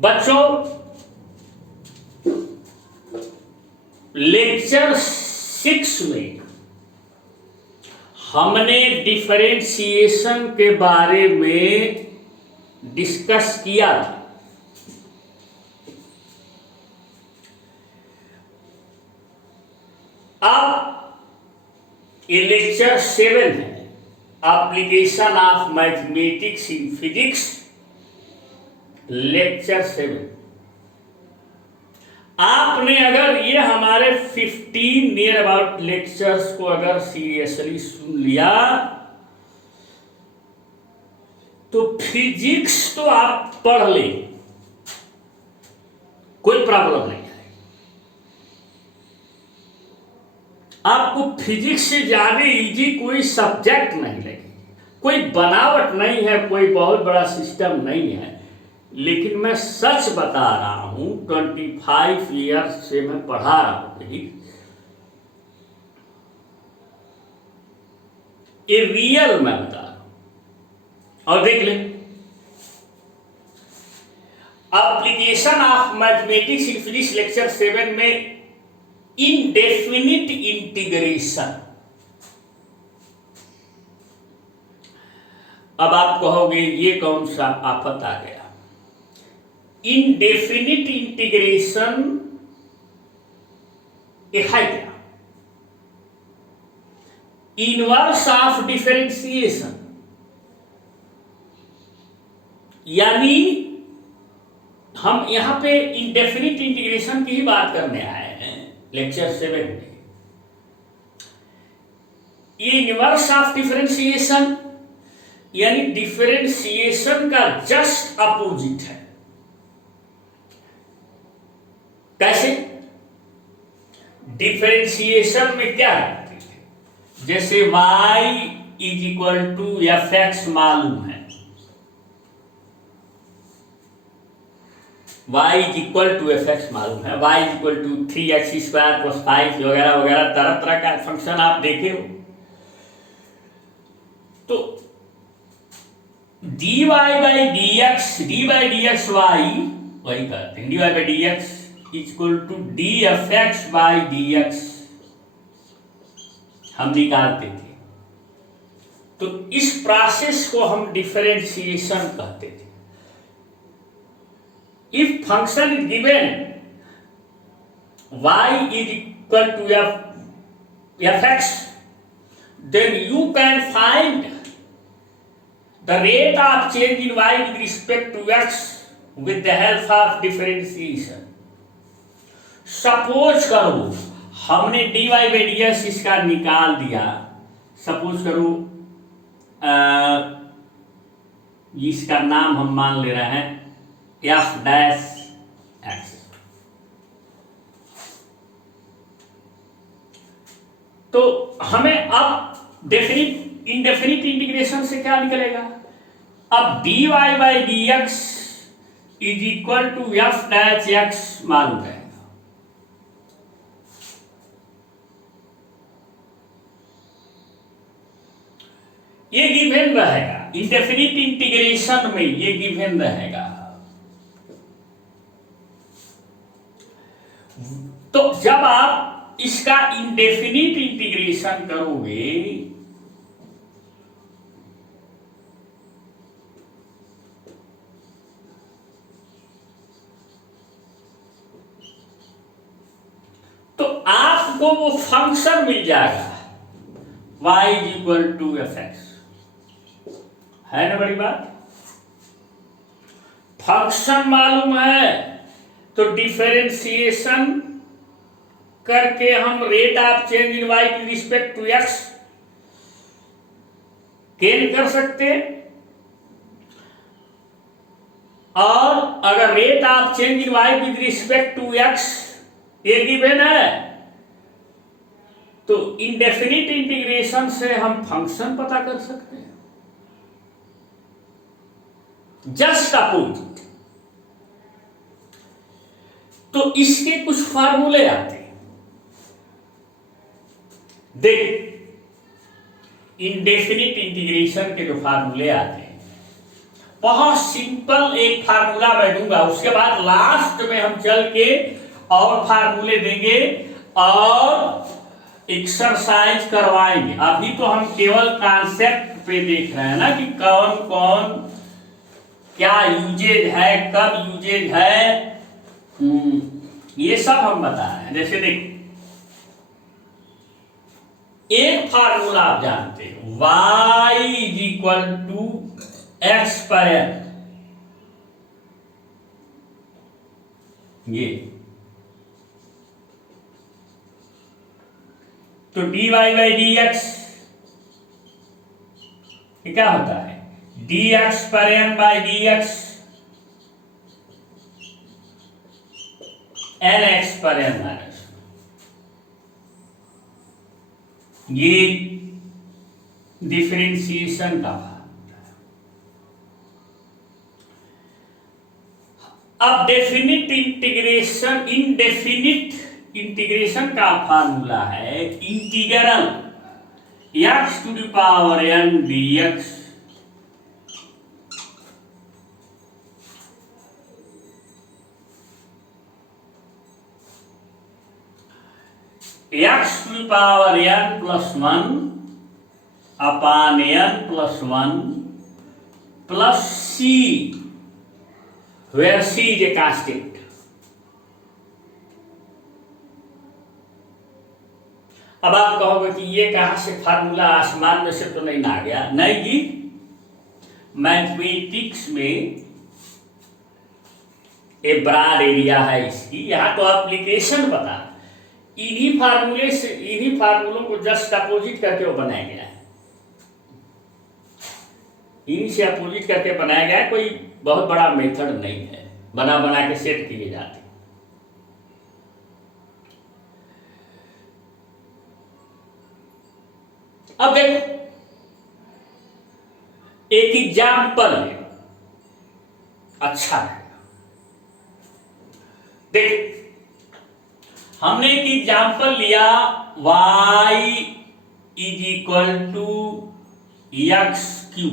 बच्चों, लेक्चर 6 में हमने डिफरेंशिएशन के बारे में डिस्कस किया था। अब ये लेक्चर 7 है, application of mathematics in physics, lecture 7। आपने अगर ये हमारे 15 नियर अबाउट लेक्चर्स को अगर सीरियसली सुन लिया तो फिजिक्स तो आप पढ़ ले, कोई प्रॉब्लम नहीं है। आपको फिजिक्स से ज्यादा इजी कोई सब्जेक्ट नहीं लगेगी, कोई बनावट नहीं है, कोई बहुत बड़ा सिस्टम नहीं है। लेकिन मैं सच बता रहा हूं, 25 ईयर्स से मैं पढ़ा रहा हूं फिजिक्स, ये रियल मैं बता रहा हूं। और देख ले, application of mathematics in physics lecture 7 में इनडेफिनिट इंटीग्रेशन। अब आप कहोगे ये कौन सा आफत आ गया? इनडेफिनिट इंटीग्रेशन है क्या? इनवर्स ऑफ डिफरेंशिएशन, यानी हम यहां पे इनडेफिनिट इंटीग्रेशन की ही बात करने आए हैं लेक्चर 7 में। ये इनवर्स ऑफ डिफरेंशिएशन यानी डिफरेंशिएशन का जस्ट अपोजिट है। कैसे? डिफरेंशिएशन में क्या है? जैसे y is equal to f x मालूम है, y is equal to f x मालूम है, y is equal to 3x square plus 5 वगैरह वगैरह तरह तरह का फंक्शन आप देखे हो। तो dy by d x y वही करते हैं, dy by d x equal to d f x by d x हम निकालते थे। तो इस प्रोसेस को हम डिफरेंशिएशन कहते थे। If function is given y is equal to f x, then you can find the rate of change in y with respect to x with the help of differentiation। Suppose करो हमने dy by d x इसका निकाल दिया। Suppose करो इसका नाम हम मान ले रहे हैं एफ डैश एक्स। तो हमें अब इनडेफिनिट इंटीग्रेशन से क्या निकलेगा? अब dy by d x is equal to f dash x मालूम है। ये गिवन रहेगा, इंडेफिनिट इंटीग्रेशन में ये गिवन रहेगा। तो जब आप इसका इंडेफिनिट इंटीग्रेशन करोगे तो आपको वो फंक्शन मिल जाएगा y is equal to f x. है ना बड़ी बात? फंक्शन मालूम है तो डिफरेंशिएशन करके हम rate of change in y with respect to x gain कर सकते हैं। और अगर rate of change in y with respect to x ये गिवन है तो इनडेफिनिट इंटीग्रेशन से हम फंक्शन पता कर सकते हैं। Just opposite. तो इसके कुछ फार्मूले आते हैं। देख, इनडेफिनिट इंटीग्रेशन के जो फार्मूले आते हैं बहुत सिंपल एक फार्मूला मैं दूंगा, उसके बाद लास्ट में हम चल के और फार्मूले देंगे और एक्सरसाइज करवाएंगे। अभी तो हम केवल कॉन्सेप्ट पे देख रहे हैं ना कि कौन कौन क्या यूजेज है, कब यूजेज है, ये सब हम बता रहे हैं। जैसे देख, एक फार्मूला आप जानते हो, y is equal to x पर एन, ये तो dy बाई डी एक्स क्या होता है, dx पर n by d x, n x पर एन माइनस, ये डिफरेंशिएशन का फार्मूला है। अब डेफिनिट इंटीग्रेशन, इनडेफिनिट इंटीग्रेशन का फार्मूला है integral x to the power n dx x to the power n plus 1 upon n plus 1 plus c, where c is a constant। अब आप कहोगे कि ये कहां से फार्मूला, आसमान में से तो नहीं आ गया? नहीं जी, मैथमेटिक्स में एक ब्रॉड एरिया है इसकी, यहां तो एप्लीकेशन बता, इन्हीं फार्मूले से, इन्हीं फार्मूलों को जस्ट अपोजिट करके वो बनाया गया है, इन्हीं से अपोजिट करके बनाया गया है। कोई बहुत बड़ा मेथड नहीं है, बना बना के सेट किए जाते। अब देखो एक एग्जाम्पल है, अच्छा है। देख, हमने एक एग्जाम्पल लिया, y is equal to x cube,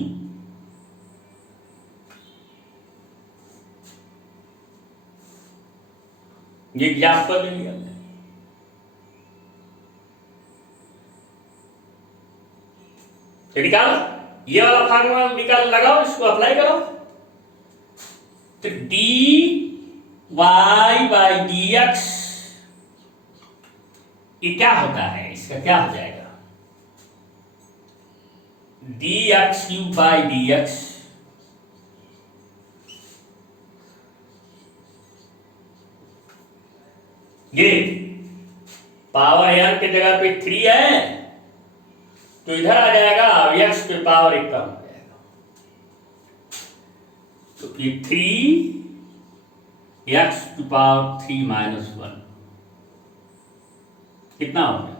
ये एग्जाम्पल लिया, निकालो ये वाला फार्मूला, निकाल, लगाओ, इसको अप्लाई करो। तो dy बाई डी एक्स, ये क्या होता है, इसका क्या हो जाएगा, D x Q by d x, ये पावर n की जगह पे 3 है तो इधर आ जाएगा, अब x पे पावर 1 कम हो जाएगा, तो ये 3x टू पावर 3 माइनस 1 कितना हो गया,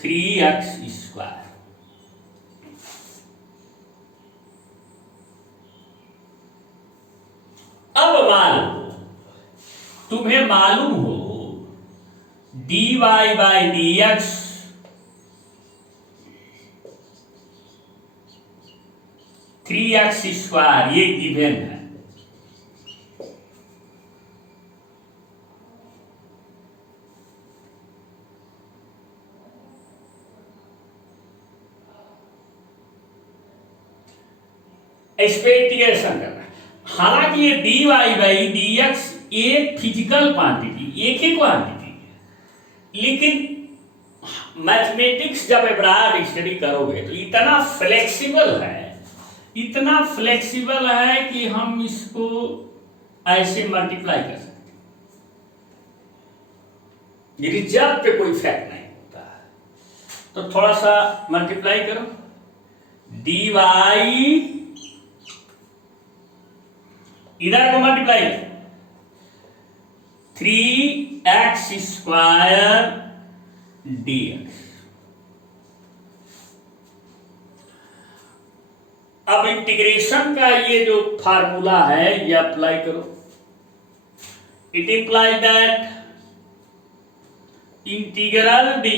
3x स्क्वायर। अब मान लो तुम्हें मालूम हो dy by d x three x square, ये गिवन है। इस पे इंटीग्रेशन करना है। हालांकि ये dy बाई डी एक्स एक फिजिकल क्वांटिटी, एक ही क्वांटिटी है, लेकिन मैथमेटिक्स जब एब्रॉड स्टडी करोगे तो इतना फ्लेक्सिबल है, इतना फ्लेक्सिबल है कि हम इसको ऐसे मल्टीप्लाई कर सकते हैं, रिजल्ट पे कोई इफेक्ट नहीं होता है। तो थोड़ा सा मल्टीप्लाई करो, dy, इधर को मल्टीप्लाई, 3x स्क्वायर dx। अब इंटीग्रेशन का ये जो फार्मूला है ये अप्लाई करो, it imply that integral dy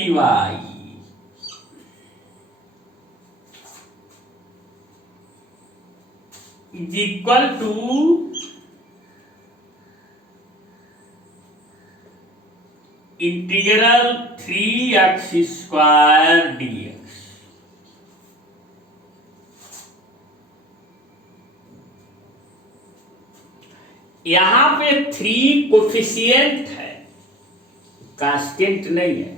is equal to integral 3x² dx। यहां पे 3 कोफिशिएंट है, कांस्टेंट नहीं है।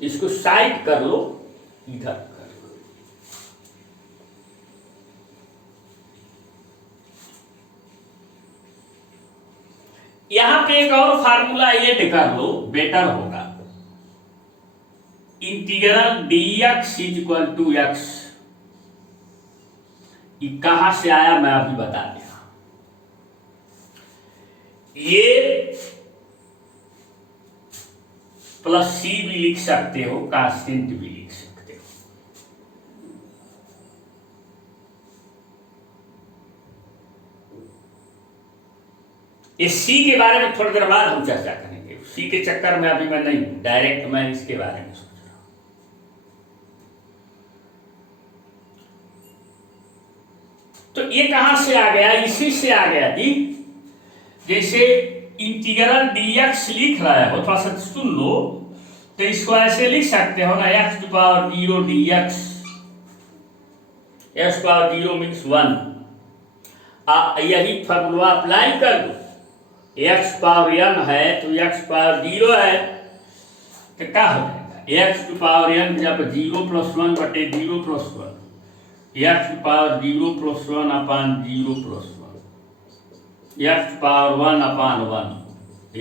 इसको साइड कर लो, इधर कर लो। यहां पे एक और फार्मूला ऐड कर लो, बेटर होगा। Integral dx is equal to x। ये कहां से आया मैं अभी बता दिया। ये प्लस सी भी लिख सकते हो, कांस्टेंट भी लिख सकते हो। इस सी के बारे में थोड़ी देर बाद हम चर्चा करेंगे। सी के चक्कर में अभी मैं नहीं हूं, डायरेक्ट मैं इसके बारे में सोच रहा हूं। तो ये कहां से आ गया? इसी से आ गया जी। जैसे इंटीग्रल dx लिख रहे हो, थोड़ा सा सुन लो, तो इसको ऐसे लिख सकते हो ना, x⁴ dx। x⁴ means 1। यही फॉर्मूला अप्लाई कर दो। x⁴n है तो x⁴ है, तो क्या हो जाएगा? x⁴n जब 0 + 1 बटे 0 + 1, x⁴ 0 + 1 अपान 0 + 1, x⁴ 1 अपान 1,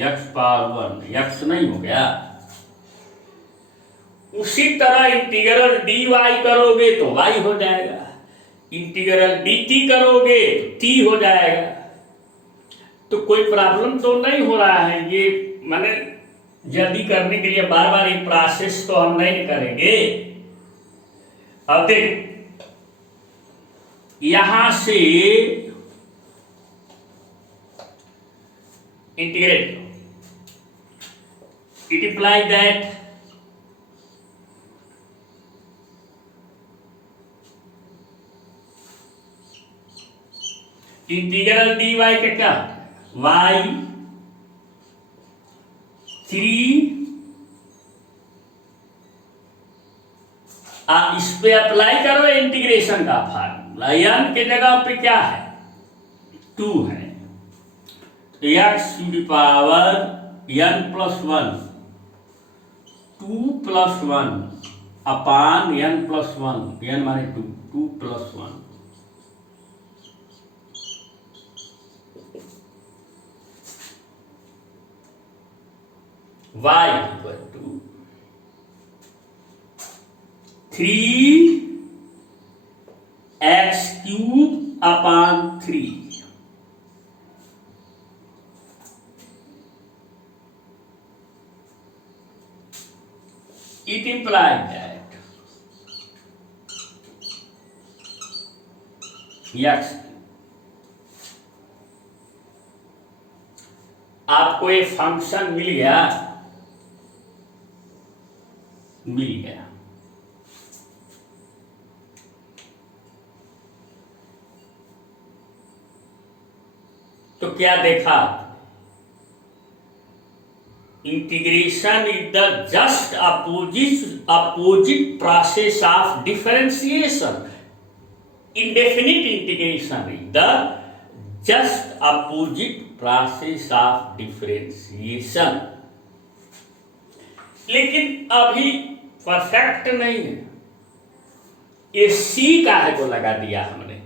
x⁴ 1 x नहीं हो गया? उसी तरह इंटीग्रल dy करोगे तो y हो जाएगा, इंटीग्रल dt करोगे तो t हो जाएगा। तो कोई प्रॉब्लम तो नहीं हो रहा है। ये माने जल्दी करने के लिए बार बार ये प्रोसेस तो हम नहीं करेंगे। अब देख, यहां से integrate, it implies that integral dy का क्या y 3 इस पे अप्लाई करो इंटीग्रेशन का फार्मूला। n के जगह पे क्या है? 2 है। तो x⁴ n + 1, 2 + 1 अपान n + 1, n माने 2, 2 + 1। y equal to 3x³ upon 3। It implies that x, आपको ये फंक्शन मिल गया, मिल गया। तो क्या देखा? Integration is the just opposite process of differentiation. Indefinite integration is the just opposite process of differentiation. लेकिन अभी परफेक्ट नहीं है। ये सी का है को लगा दिया हमने।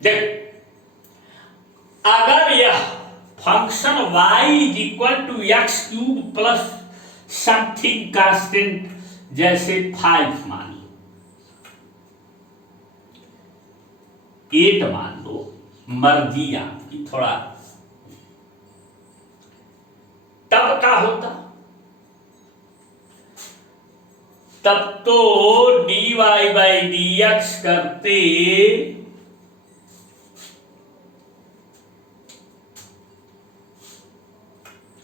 देख, अगर यह function y is equal to x³ plus something constant जैसे 5 मान लो, 8 मान लो, मर्जी आपकी, थोड़ा तब क्या होता? तब तो dy/dx करते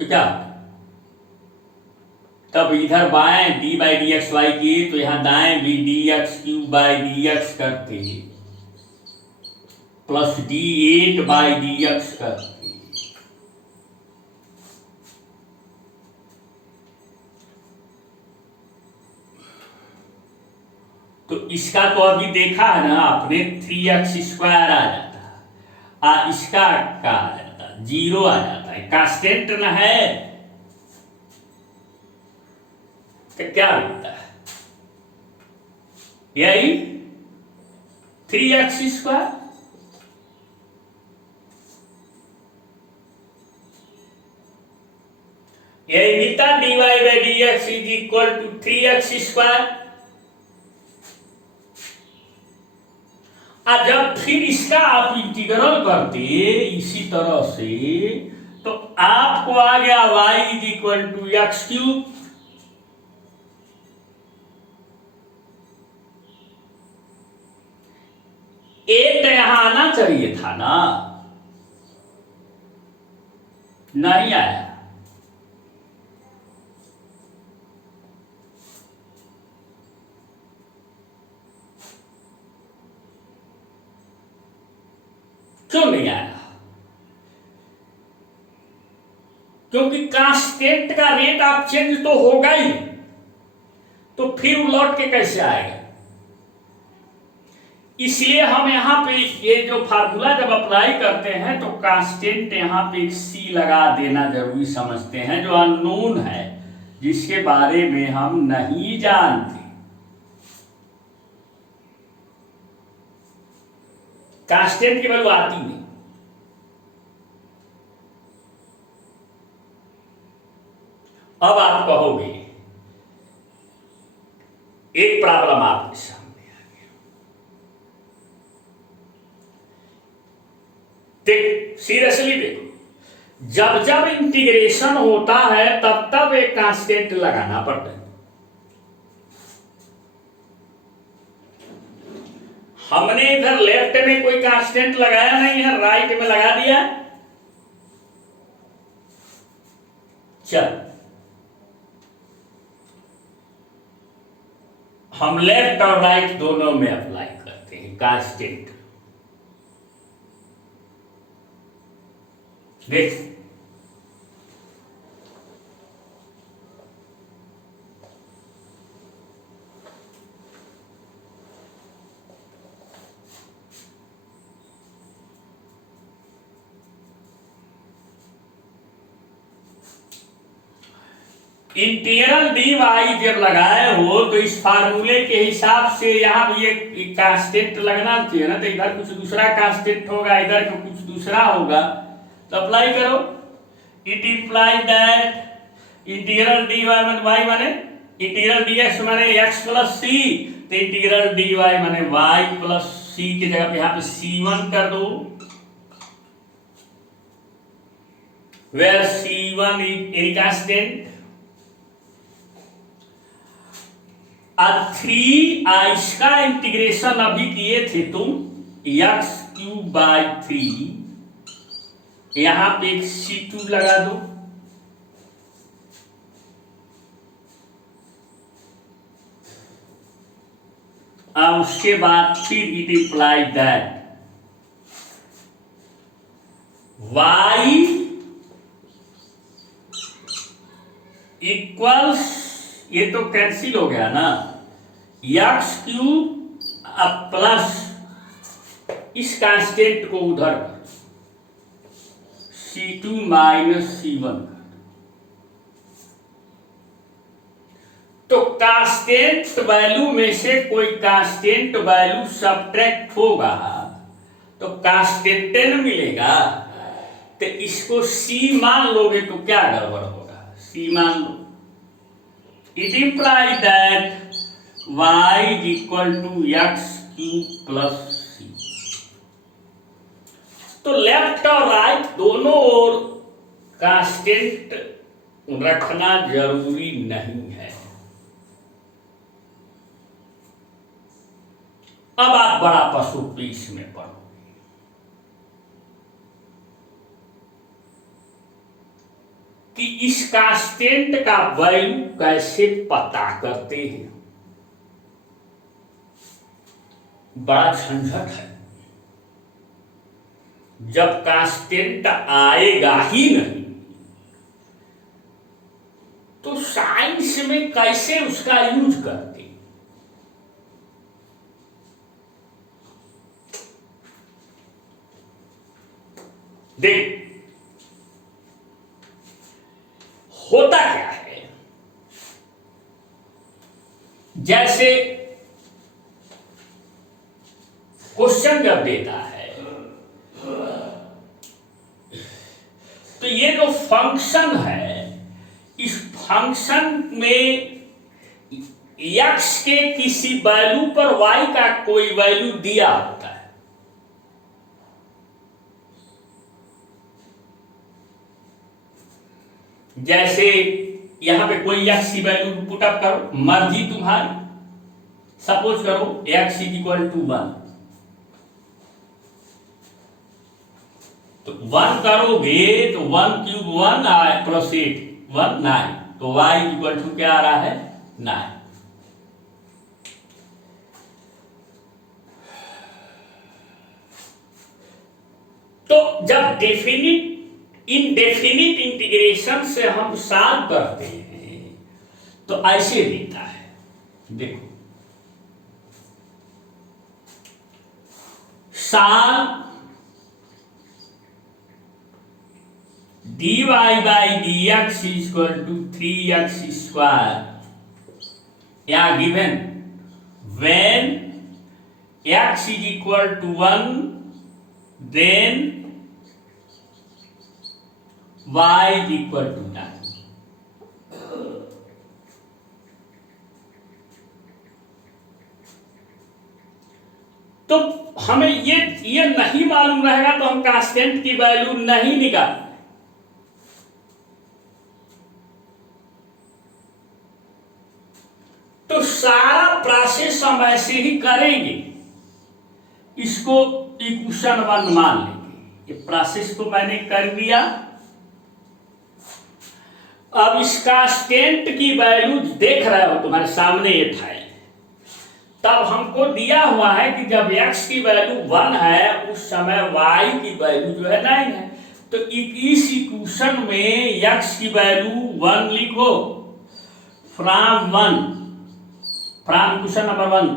तो क्या तब इधर बाएं d by d x y किए तो यहां दाएं भी d x cube by d x करके plus d 8 by d x करके, तो इसका तो अभी देखा है ना आपने, 3x² आ जाता है, इसका क्या आ जाता है, 0 आ जाता है, कांस्टेंट ना है, तो क्या होता है यही 3x²। यही मिलता dy by d x is equal to 3x²। जब फिर इसका आप इंटीग्रल करते इसी तरह से तो आपको आ गया y is equal to x³। एक तो यहां आना चाहिए था ना, नहीं आया। क्यों नहीं आया? क्योंकि कांस्टेंट का रेट आप चेंज तो होगा ही, तो फिर लौट के कैसे आएगा? इसलिए हम यहां पे ये जो फार्मूला जब अप्लाई करते हैं तो कांस्टेंट यहां पे एक सी लगा देना जरूरी समझते हैं, जो अननोन है, जिसके बारे में हम नहीं जानते। कांस्टेंट की वैल्यू आती नहीं। अब आप कहोगे एक प्रॉब्लम आपके सामने आ गया। देख सीरियसली देखो, जब जब इंटीग्रेशन होता है तब तब एक कांस्टेंट लगाना पड़ता है। हमने इधर लेफ्ट में कोई कांस्टेंट लगाया नहीं है, राइट में लगा दिया। चल हम लेफ्ट और राइट दोनों में अप्लाई करते हैं कांस्टेंट। देख इंटीग्रल डी वाई जब लगाए हो तो इस फार्मूले के हिसाब से यहां भी एक कांस्टेंट लगना चाहिए ना, तो इधर कुछ दूसरा कांस्टेंट होगा, इधर कुछ दूसरा होगा, तो अप्लाई करो। It imply that integral d y माने इंटीग्रल डी एक्स माने एक्स प्लस सी, तो इंटीग्रल डी वाई माने वाई प्लस सी की जगह पे यहां पे C1 कर दो, where C1 is any constant. 3 इसका इंटीग्रेशन अभी किए थे तुम, x³/3, यहां पे एक C2 लगा दो, और उसके बाद फिर it imply that y equals, ये तो कैंसिल हो गया ना, x³ प्लस इस कांस्टेंट को उधर C2 माइनस C1। तो कांस्टेंट वैल्यू में से कोई कांस्टेंट वैल्यू सब्ट्रैक्ट होगा तो कांस्टेंट मिलेगा, तो इसको C मान लोगे तो क्या गड़बड़ होगा, C मान लो। It imply that y equal to x³ plus C। तो लेफ्ट और राइट दोनों ओर कांस्टेंट रखना जरूरी नहीं है। अब आप बड़ा पशु पीस में पढ़ोगे, कि इस कांस्टेंट का वैल्यू कैसे पता करते हैं। बड़ा झंझट है, जब कांस्टेंट आएगा ही नहीं तो साइंस में कैसे उसका यूज करते। देख, होता क्या है, जैसे क्वेश्चन जब देता है तो ये जो फंक्शन है, इस फंक्शन में x के किसी वैल्यू पर y का कोई वैल्यू दिया होता है। जैसे यहां पे कोई x की वैल्यू पुटअप करो, मर्जी तुम्हारी। सपोज करो x इक्वल टू 1, तो 1 करोगे तो 1 क्यूब 1 प्लस 8 1 9, तो y इक्वल टू क्या आ रहा है 9। तो जब डेफिनिट इनडेफिनिट इंटीग्रेशन से हम सॉल्व करते हैं तो ऐसे देता है। देखो, solve dy by dx is equal to 3x square, या given when x is equal to 1 then y is equal to 9। तो हमें ये नहीं मालूम रहेगा तो हम कांस्टेंट की वैल्यू नहीं निकाल। तो सारा प्रोसेस हम ऐसे ही करेंगे, इसको इक्वेशन 1 मान लेंगे। ये प्रोसेस को मैंने कर दिया। अब इस कांस्टेंट की वैल्यू देख रहे हो तुम्हारे सामने ये था, तब हमको दिया हुआ है कि जब x की वैल्यू 1 है उस समय y की वैल्यू जो है 9 है। तो इस इक्वेशन में x की वैल्यू 1 लिखो, फ्रॉम क्वेश्चन नंबर 1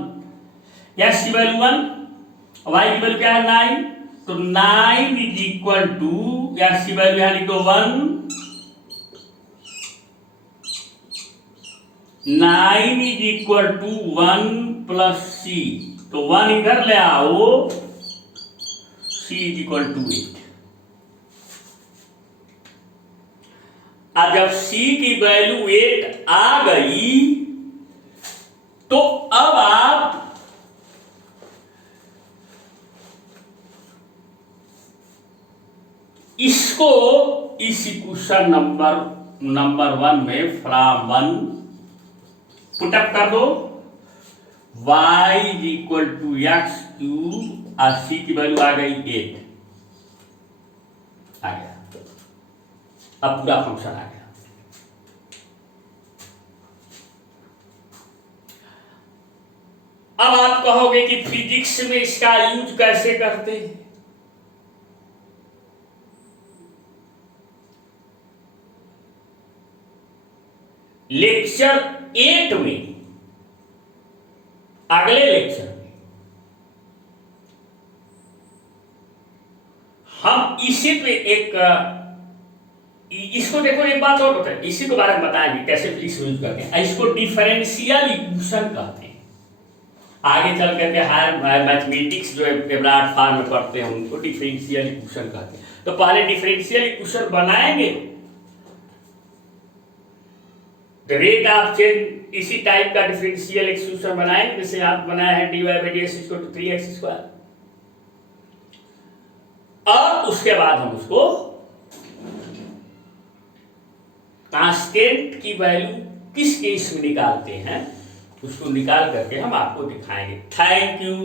x की वैल्यू 1, y की वैल्यू क्या है 9, तो 9 इज इक्वल टू x की वैल्यू यहां लिखो 1, 9 is equal to 1 plus c, तो 1 इधर ले आओ, c इज इक्वल टू 8। और जब c की वैल्यू 8 आ गई तो अब आप इसको इस इक्वेशन नंबर 1 में फ्रॉम 1 पुटअप कर दो, y is equal to x cube और c की वैल्यू आ गई 8 आ गया। अब पूरा फंक्शन आ गया। अब आप कहोगे कि फिजिक्स में इसका यूज कैसे करते हैं। लेक्चर 8 में, अगले लेक्चर में हम इसी पे इसको देखो, एक बात और बताए, इसी के बारे में बताएंगे कैसे फिजिक्स यूज करते हैं। इसको डिफरेंशियल इक्वेशन कहते हैं। आगे चल करके हायर मैथमेटिक्स जो एब्राड फॉर्म में पढ़ते हैं उनको डिफरेंशियल इक्वेशन कहते हैं। तो पहले डिफरेंशियल इक्वेशन बनाएंगे, रेट ऑफ चेंज इसी टाइप का डिफरेंशियल इक्वेशन बनाएंगे जैसे आप बनाया है dy by dx equal to 3x square. और उसके बाद हम उसको कांस्टेंट की वैल्यू किस केस में निकालते हैं उसको निकाल करके हम आपको दिखाएंगे। Thank you.